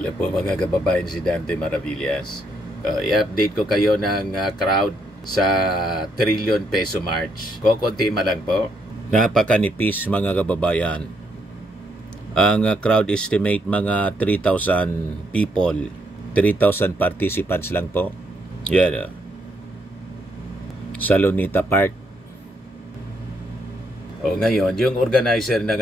Hello po mga kababayan, si Dante Maravillas. I-update ko kayo ng crowd sa trillion peso march. Kukunti lang po. Napakanipis mga kababayan. Ang crowd estimate mga 3,000 people. 3,000 participants lang po. Yan. Sa Lunita Park. Ngayon, yung organizer ng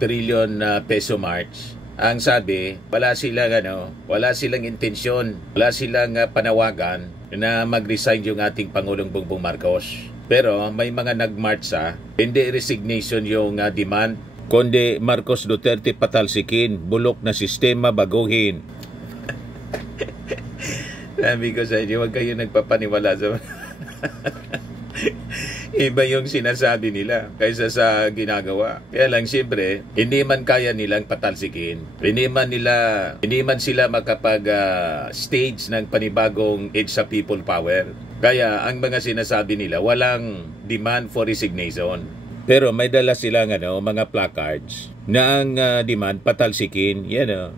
trillion peso march, ang sabi, wala silang intensyon, wala silang panawagan na mag-resign yung ating Pangulong Bongbong Marcos. Pero may mga nag-march hindi resignation yung demand, kundi Marcos Duterte patalsikin, bulok na sistema baguhin. Sabi ko sa inyo, huwag kayo nagpapaniwala sa iba yung sinasabi nila kaysa sa ginagawa. Kaya lang siyempre, hindi man kaya nilang patalsikin. Hindi man sila makapag-stage ng panibagong age sa people power. Kaya ang mga sinasabi nila, walang demand for resignation. Pero may dala silang mga placards na ang demand patalsikin. Yan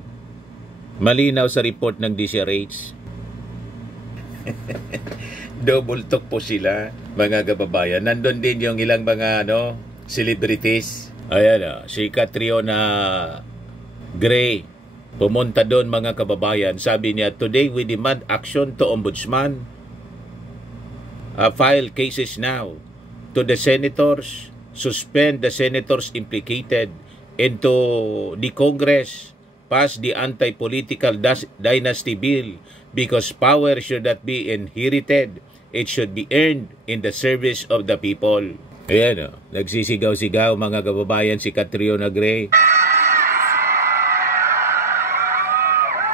malinaw sa report ng DCRH. Double talk po sila, mga kababayan. Nandun din yung ilang mga celebrities. Ayan si Catriona Gray. Pumunta doon mga kababayan. Sabi niya, today we demand action to Ombudsman. File cases now to the senators. Suspend the senators implicated into the Congress. Pass the anti-political dynasty bill because power should not be inherited. It should be earned in the service of the people. Ayan nagsisigaw-sigaw mga kababayan si Catriona Gray.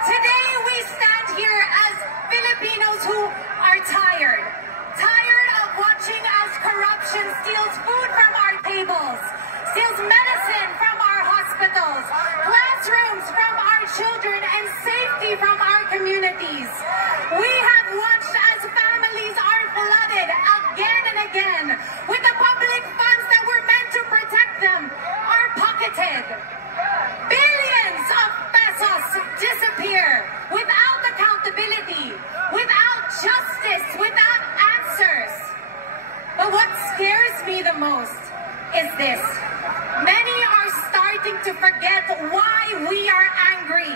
Today we stand here as Filipinos who are tired. Tired of watching as corruption steals food from our tables, steals medicine from our hospitals, classrooms from our children, and safety from our communities. We have watched as families are flooded again and again with the public funds that were meant to protect them are pocketed. Billions of pesos disappear without accountability, without justice, without answers. But what scares me the most is this. Many are starting to forget why we are angry.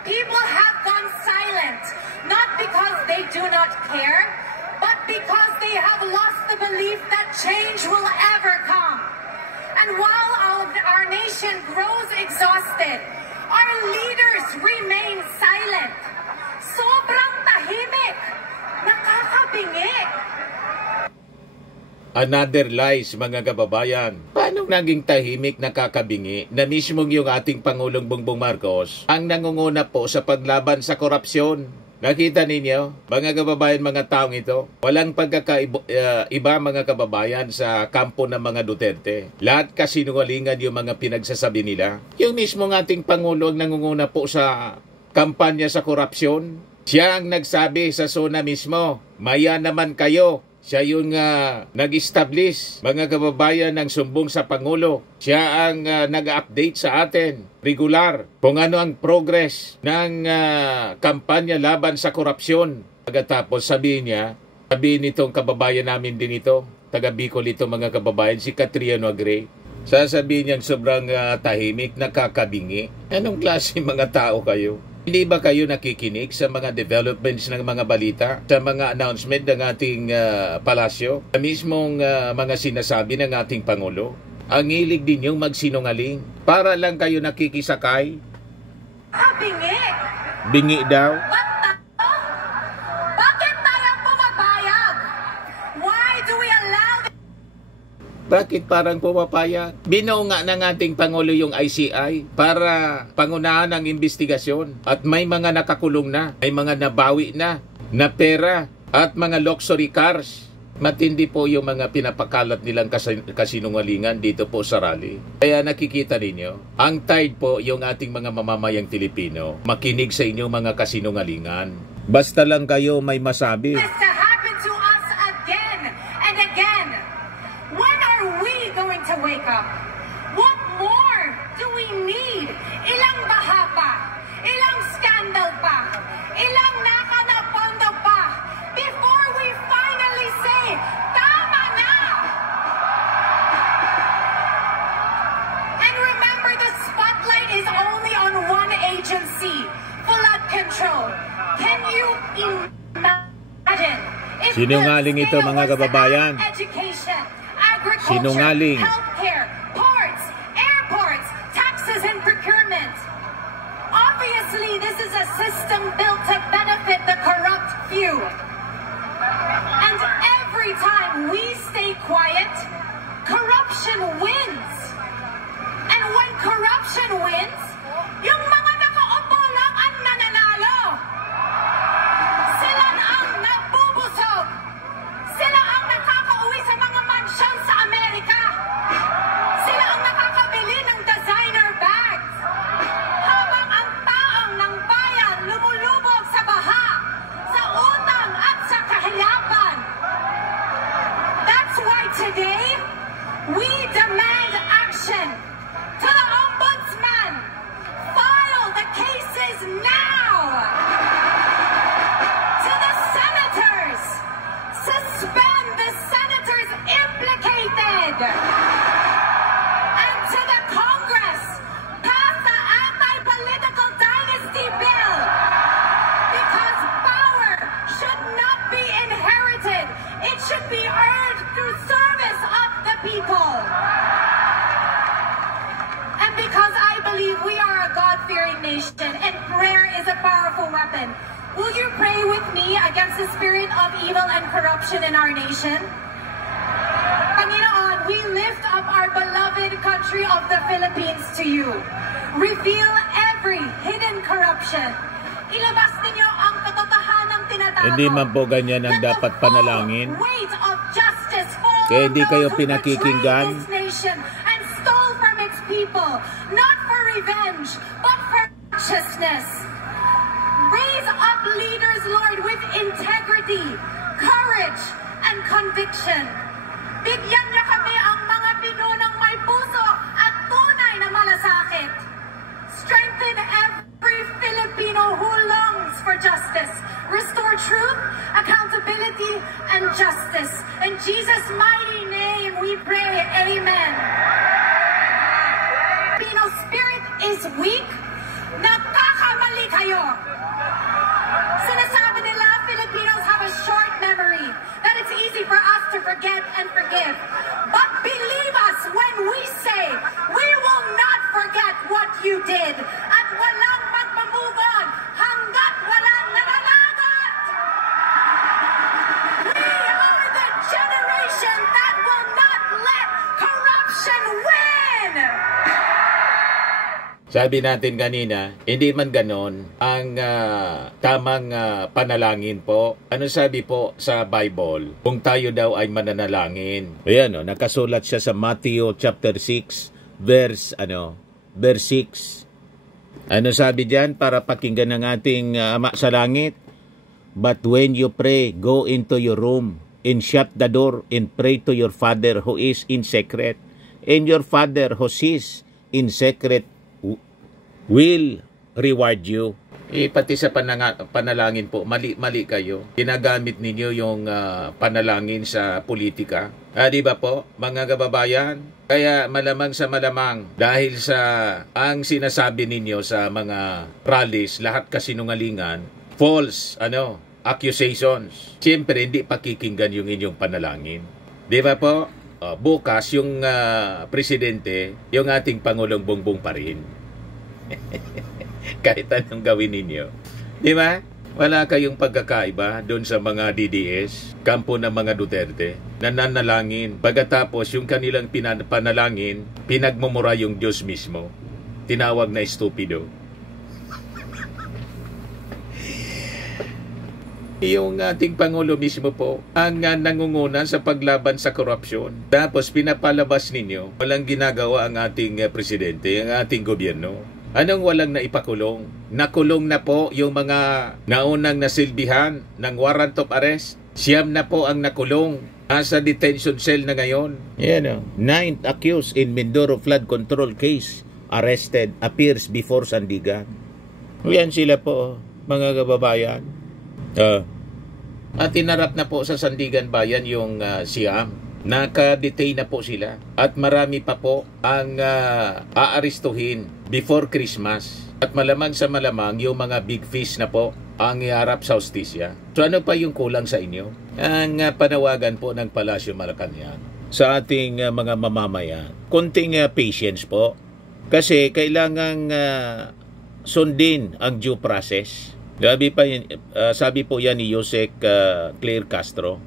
People have gone silent, not because they do not care, but because they have lost the belief that change will ever come. And while our nation grows exhausted, our leaders remain silent. Sobrang tahimik, nakakabingi. Another lies mga kababayan. Paano naging tahimik, nakakabingi na mismong yung ating Pangulong Bongbong Marcos ang nangunguna po sa paglaban sa korupsyon? Nakita ninyo, mga kababayan, mga taong ito, walang pagkakaiba mga kababayan sa kampo ng mga Duterte. Lahat kasinungalingan yung mga pinagsasabi nila. Yung mismong ating Pangulo ang nangunguna po sa kampanya sa korupsyon. Siya ang nagsabi sa SONA mismo, maya naman kayo. Siya yung nag-establish, mga kababayan, ng sumbong sa Pangulo. Siya ang nag-update sa atin, regular, kung ano ang progress ng kampanya laban sa korupsyon. Pagkatapos sabi nitong kababayan namin din ito, taga Bicol ito mga kababayan, si Catriona Gray. Sasabihin niyang sobrang tahimik, nakakabingi. Anong klase mga tao kayo? Hindi ba kayo nakikinig sa mga developments ng mga balita, sa mga announcement ng ating palasyo, sa mismong mga sinasabi ng ating Pangulo? Ang hilig din yung magsinungaling para lang kayo nakikisakay. Bingi! Bingi daw. Bakit tayo pumapayag? Why do we allow Bakit parang pumapayag? Binuo nga ng ating Pangulo yung ICI para pangunahan ang investigasyon. At may mga nakakulong na, may mga nabawi na pera at mga luxury cars. Matindi po yung mga pinapakalat nilang kasinungalingan dito po sa rally. Kaya nakikita ninyo, ang tide po yung ating mga mamamayang Pilipino. Makinig sa inyong mga kasinungalingan. Basta lang kayo may masabi. this to happen to us again and again? When are we going to wake up? What more do we need? Ilang baha pa? Ilang scandal? If Sinungaling this ito, scale mga was to kababayan. add education, agriculture, Sinungaling. healthcare, ports, airports, taxes and procurement. Obviously, this is a system built to benefit the corrupt few. And every time we stay quiet, corruption wins. And when corruption wins, yung mga nakaupo lang ang nananalo. Sila ang nabubusog. Sila ang nakakauwi sa mga mansyon sa Amerika. Sila ang nakakabili ng designer bags. Habang ang taong ng bayan lumulubog sa baha, sa utang at sa kahirapan. That's why today, we demand action. To the Ombudsman, file the cases now. To the senators, suspend the senators implicated. And to the Congress, pass the anti-political dynasty bill. Because power should not be inherited. It should be earned through service of the people. And because I believe we are a God-fearing nation and prayer is a powerful weapon, will you pray with me against the spirit of evil and corruption in our nation? Panginoon, we lift up our beloved country of the Philippines to you. Reveal every hidden corruption. Ilabas ninyo ang katotohanang tinatago. Hindi man po ganyan ang That dapat the full panalangin. weight of justice falls Kaya hindi on kayo those who pinakikinggan. betrayed this nation and stole from its people, not for revenge, but for righteousness. Raise up leaders, Lord, with integrity, courage, and conviction. Bigyan niyo kami ang mga pinunong may puso at tunay na malasakit. Strengthen every Filipino who longs for justice. Restore truth, accountability, and justice. In Jesus' mighty name we pray, amen. Filipino spirit is weak. Nagkakamali kayo. Sinasabi nila Filipinos have a short memory, that it's easy for us to forget and forgive. But believe us when we say, we will not forget what you did at walang magmamove on hanggat walang nananagot. We are the generation that will not let corruption win. Sabi natin kanina, hindi man ganon ang tamang panalangin po. Ano sabi po sa Bible? Kung tayo daw ay mananalangin. Ayan, nakasulat siya sa Matthew chapter 6, verse 6. Ano sabi diyan para pakinggan ng ating Ama sa Langit? But when you pray, go into your room and shut the door and pray to your Father who is in secret. And your Father who sees in secret will reward you. Pati sa panalangin po, mali kayo. Ginagamit ninyo yung panalangin sa politika. Di ba po, mga kababayan? Kaya malamang sa malamang, dahil sa ang sinasabi ninyo sa mga rallies, lahat kasinungalingan, false accusations. Siyempre, hindi pakikinggan yung inyong panalangin. Di ba po? Bukas, yung presidente, yung ating Pangulong Bongbong pa rin. Kahit anong gawin ninyo. Di ba? Wala kayong pagkakaiba doon sa mga DDS, kampo ng mga Duterte, nananalangin. Pagkatapos yung kanilang panalangin, pinagmumura yung Diyos mismo. Tinawag na estupido. Yung ating Pangulo mismo po ang nangunguna sa paglaban sa korupsyon. Tapos pinapalabas ninyo, walang ginagawa ang ating presidente, ang ating gobyerno. Anong walang naipakulong? Nakulong na po yung mga naunang nasilbihan ng warrant of arrest. 9 na po ang nakulong. Nasa detention cell na ngayon. 9th accused in Mindoro flood control case. Arrested, appears before Sandigan. Yan sila po, mga kababayan. At tinarap na po sa Sandigan Bayan yung Siam. Naka-detain na po sila. At marami pa po ang aaristuhin before Christmas. At malamang sa malamang yung mga big fish na po ang iharap sa hustisya. So ano pa yung kulang sa inyo? Ang panawagan po ng Palasyo Malacanang sa ating mga mamamayan, konting patience po. Kasi kailangang sundin ang due process. Sabi po yan ni Yusek Claire Castro.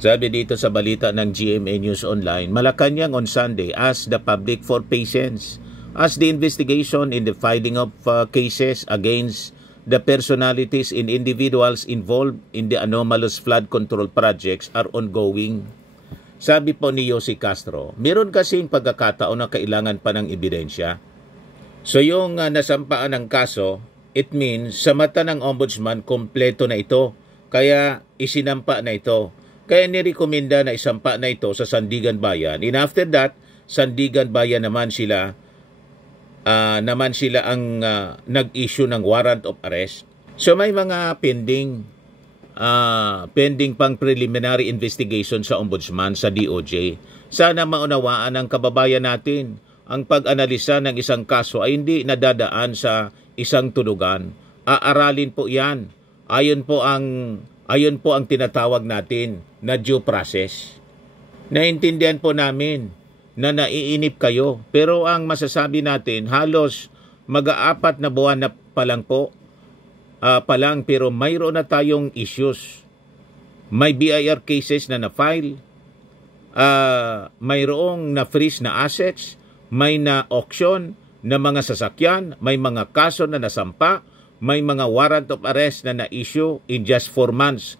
Sabi dito sa balita ng GMA News Online, Malacanang on Sunday asked the public for patience as the investigation in the filing of cases against the personalities and individuals involved in the anomalous flood control projects are ongoing. Sabi po ni Yossi Castro, meron kasing pagkakataon na kailangan pa ng ebidensya. So yung nasampaan ng kaso, it means sa mata ng ombudsman, kompleto na ito. Kaya isinampa na ito. Kaya nirekomenda na isampa na ito sa Sandigan Bayan. And after that, Sandigan Bayan naman sila ang nag-issue ng warrant of arrest. So may mga pending pang preliminary investigation sa ombudsman sa DOJ. Sana maunawaan ng kababayan natin ang pag-analisa ng isang kaso ay hindi nadadaan sa isang tulugan. Aaralin po 'yan. Ayon po ang tinatawag natin na due process. Naintindihan po namin na naiinip kayo. Pero ang masasabi natin, halos mag-aapat na buwan na pa lang po, pero mayroon na tayong issues. May BIR cases na na-file, mayroong na-freeze na assets, may na-auction na mga sasakyan, may mga kaso na nasampa, may mga warrant of arrest na na-issue in just 4 months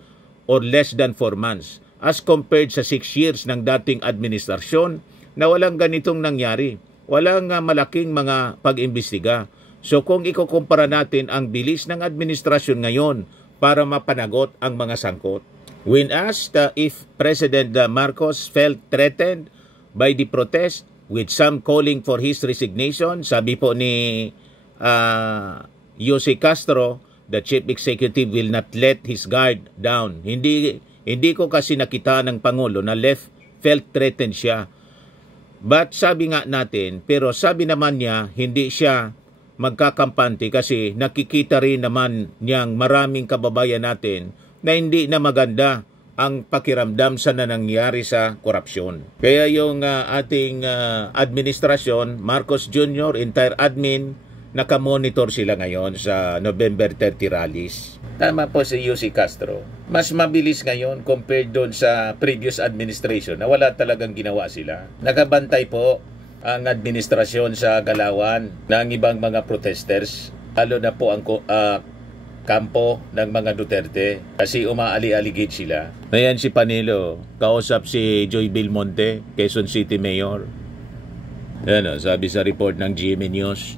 or less than 4 months as compared sa 6 years ng dating administrasyon na walang ganitong nangyari. Walang malaking mga pag-imbestiga. So kung ikukumpara natin ang bilis ng administrasyon ngayon para mapanagot ang mga sangkot. When asked if President Marcos felt threatened by the protest with some calling for his resignation, sabi po ni Yossi Castro, the chief executive will not let his guard down. Hindi ko kasi nakita ng Pangulo na felt threatened siya. But sabi nga natin, pero sabi naman niya, hindi siya magkakampante kasi nakikita rin naman niyang maraming kababayan natin na hindi na maganda ang pakiramdam sa nangyari sa korupsyon. Kaya yung ating administrasyon, Marcos Jr., entire admin, nakamonitor sila ngayon sa November 30 rallies. Tama po si Yossi Castro. Mas mabilis ngayon compared doon sa previous administration na wala talagang ginawa sila. Nakabantay po ang administrasyon sa galawan ng ibang mga protesters, lalo na po ang kampo ng mga Duterte kasi umaali-aligid sila. Ayan si Panelo, kausap si Joy Belmonte, Quezon City Mayor. Ayan, sabi sa report ng GMA News,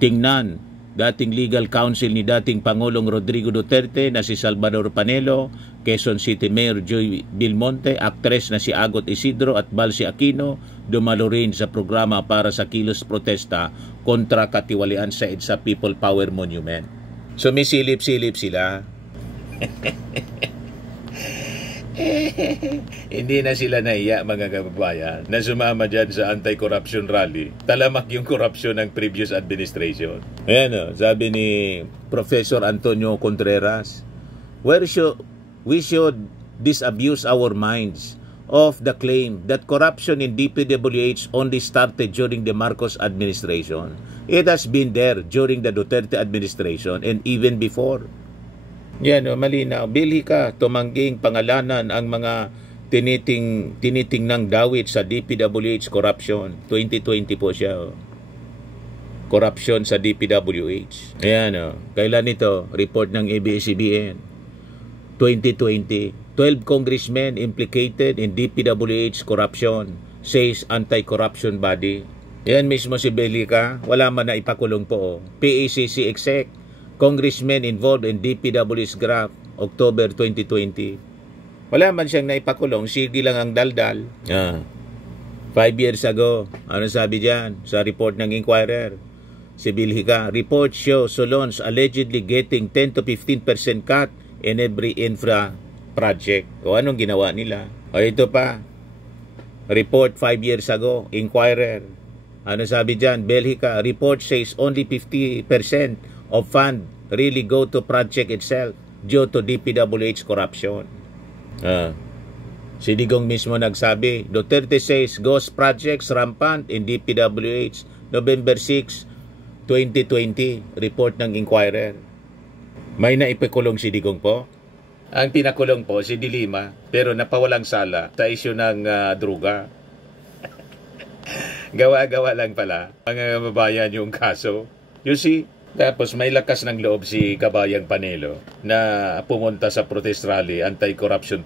tingnan, dating legal counsel ni dating Pangulong Rodrigo Duterte na si Salvador Panelo, Quezon City Mayor Joy Belmonte, actress na si Agot Isidro at Balsi Aquino, dumalo rin sa programa para sa kilos protesta kontra katiwalian sa EDSA People Power Monument. So may silip-silip sila. Hindi na sila naiya, mga kababayan, na sumama dyan sa anti-corruption rally. Talamak yung korupsyon ng previous administration. Ayan, sabi ni Professor Antonio Contreras, we should disabuse our minds of the claim that corruption in DPWH only started during the Marcos administration. It has been there during the Duterte administration and even before. Yan, malinaw. Bilhi ka, tumangging pangalanan ang mga tinitingnang dawit sa DPWH corruption. 2020 po siya. Corruption sa DPWH. Ayan, kailan ito? Report ng ABS-CBN. 2020. 12 congressmen implicated in DPWH corruption, says anti-corruption body. Yan mismo si Belica, wala man na ipakulong po. PACC exec, congressmen involved in DPWH graft, October 2020. Wala man siyang naipakulong, sige lang ang daldal. 5 years ago, ano sabi dyan sa report ng Inquirer? Si Belica, report shows Solons allegedly getting 10 to 15% cut in every infra project. O anong ginawa nila? O ito pa, report 5 years ago, Inquirer. Ano sabi dyan? Belgica, report says only 50% of fund really go to project itself due to DPWH corruption. Si Digong mismo nagsabi, Duterte says ghost projects rampant in DPWH. November 6, 2020, report ng Inquirer. May naipakulong si Digong po. Ang pinakulong po si Dilima, pero napawalang sala sa isyu ng droga. Gawa-gawa lang pala mga kababayan yung kaso. You see? Tapos may lakas ng loob si Kabayang Panelo na pumunta sa protest rally, anti-corruption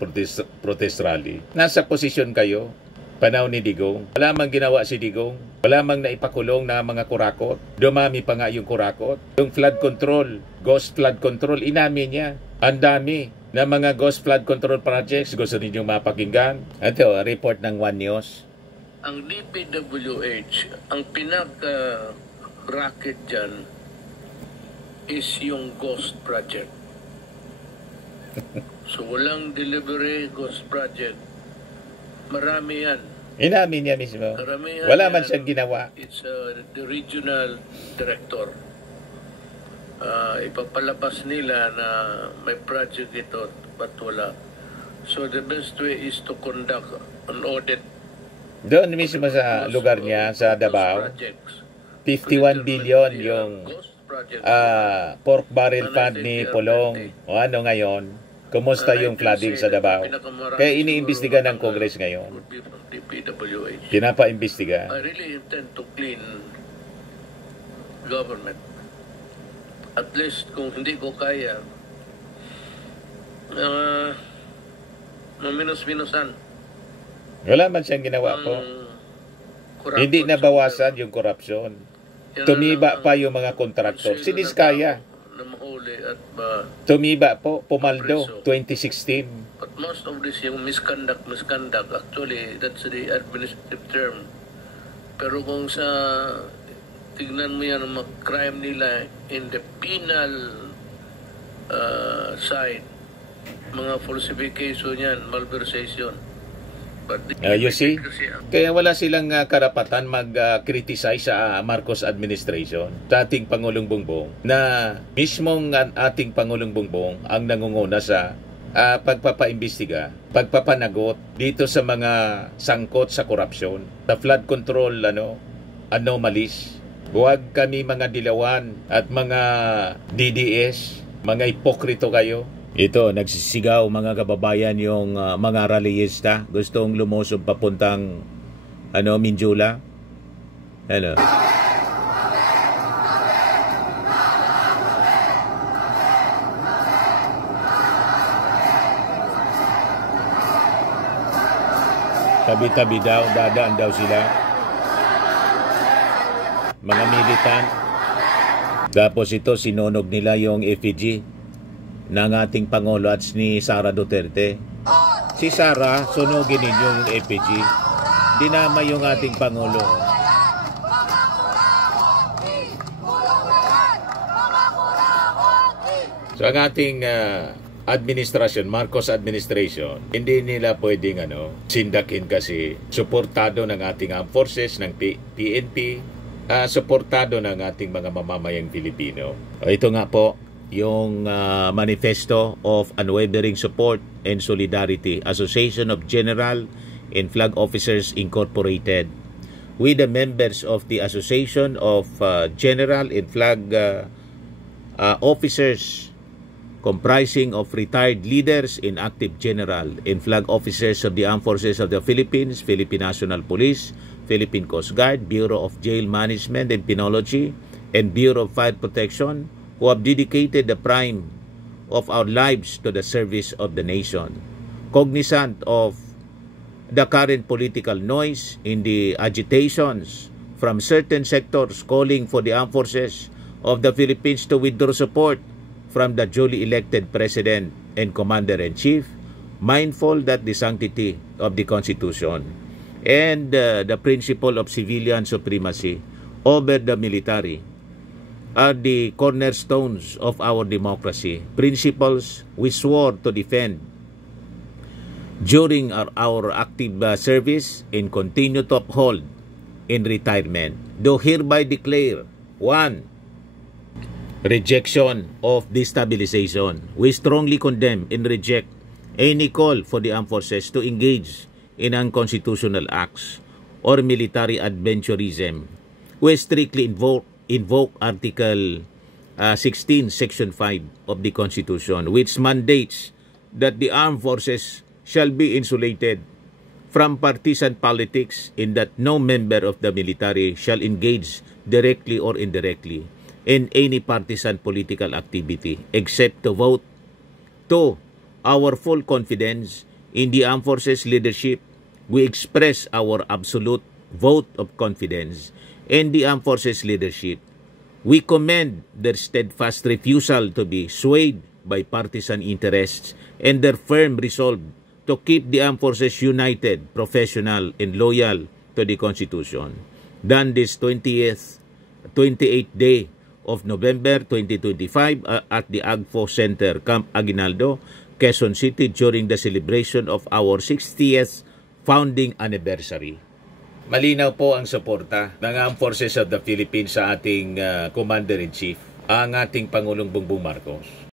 protest rally. Nasa posisyon kayo, panahon ni Digong. Wala mang ginawa si Digong. Wala mang naipakulong na mga kurakot. Dumami pa nga yung kurakot. Yung flood control, ghost flood control, inamin niya. Ang dami na mga ghost flood control projects. Gusto ninyong mapakinggan? Ito, report ng One News. Ang DPWH, ang pinaka-racket dyan is yung ghost project. So walang delivery ghost project. Marami yan. Inamin niya mismo. Karamihan Wala man yan, siyang ginawa. It's the regional director. Ipapalabas nila na may project ito but wala. So the best way is to conduct an audit. Doon mismo sa lugar niya, sa Davao, 51 billion yung pork barrel fund ni Pulong. O ano ngayon? Kumusta yung flooding sa Davao? Kaya iniimbestiga ng Congress ngayon. Pinapa-imbestiga. I really intend to clean government. At least kung hindi ko kaya, maminus-minusan. Wala man siyang ginawa po. Hindi nabawasan yung korupsyon. Tumiba pa yung mga kontraktor. Si Diskaya. Tumiba po, pumaldo, 2016. But most of this, yung misconduct, actually, that's the administrative term. Pero kung sa, tignan mo yan, ang crime nila in the penal side, mga falsification yan, malversation. You see? Kaya wala silang karapatan mag-criticize sa Marcos administration, sa ating Pangulong Bongbong, na mismong ating Pangulong Bongbong ang nangunguna sa pagpapaimbestiga, pagpapanagot dito sa mga sangkot sa korupsyon, sa flood control anomalies. Huwag kami mga dilawan at mga DDS, mga hipokrito kayo. Ito, nagsisigaw mga kababayan yung mga rallyista. Gustong lumusob papuntang Minjula. Tabi-tabi daw, dadaan daw sila. Mga militant. Tapos ito, sinunog nila yung effigy ng ating Pangulo at ni Sara Duterte. Si Sara, sunugin ninyo yung effigy. Dinama yung ating Pangulo. So ang ating administration, Marcos administration, hindi nila pwedeng sindakin kasi suportado ng ating armed forces, ng PNP, suportado ng ating mga mamamayang Pilipino. Ito nga po, yung Manifesto of Unwavering Support and Solidarity, Association of General and Flag Officers Incorporated. We, the members of the Association of General and Flag Officers, comprising of retired leaders and active general and flag officers of the Armed Forces of the Philippines, Philippine National Police, Philippine Coast Guard, Bureau of Jail Management and Penology, and Bureau of Fire Protection, who have dedicated the prime of our lives to the service of the nation. Cognizant of the current political noise in the agitations from certain sectors calling for the armed forces of the Philippines to withdraw support from the duly elected President and Commander-in-Chief, mindful that the sanctity of the Constitution and the principle of civilian supremacy over the military are the cornerstones of our democracy, principles we swore to defend during our active service and continue to uphold in retirement. Do hereby declare, 1. rejection of destabilization. We strongly condemn and reject any call for the armed forces to engage in unconstitutional acts or military adventurism. We strictly invoke Article 16, Section 5 of the Constitution, which mandates that the armed forces shall be insulated from partisan politics, in that no member of the military shall engage directly or indirectly in any partisan political activity except to vote. 2. Our full confidence in the armed forces leadership. We express our absolute vote of confidence in the armed forces leadership. We commend their steadfast refusal to be swayed by partisan interests and their firm resolve to keep the armed forces united, professional, and loyal to the Constitution. Done this 28th day of November 2025 at the Agfo Center, Camp Aguinaldo, Quezon City, during the celebration of our 60th founding anniversary. Malinaw po ang suporta ng Armed Forces of the Philippines sa ating Commander-in-Chief, ang ating Pangulong Bongbong Marcos.